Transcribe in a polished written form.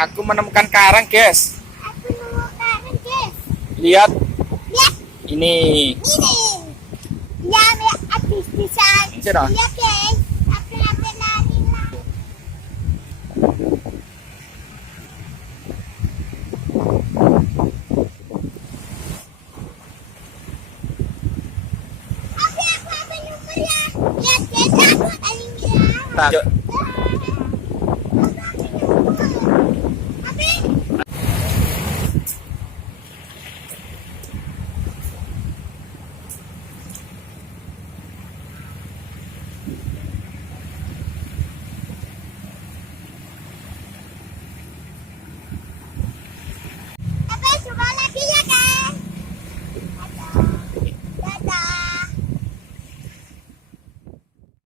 Aku menemukan karang, guys. Aku nemu karang, guys. Lihat. Lihat. Ini. Ini. Ya, habis pisan. Sudah. Iya, guys. Aku lari lah. Aku nemu ya. Lihat, guys. Aku paling bilang.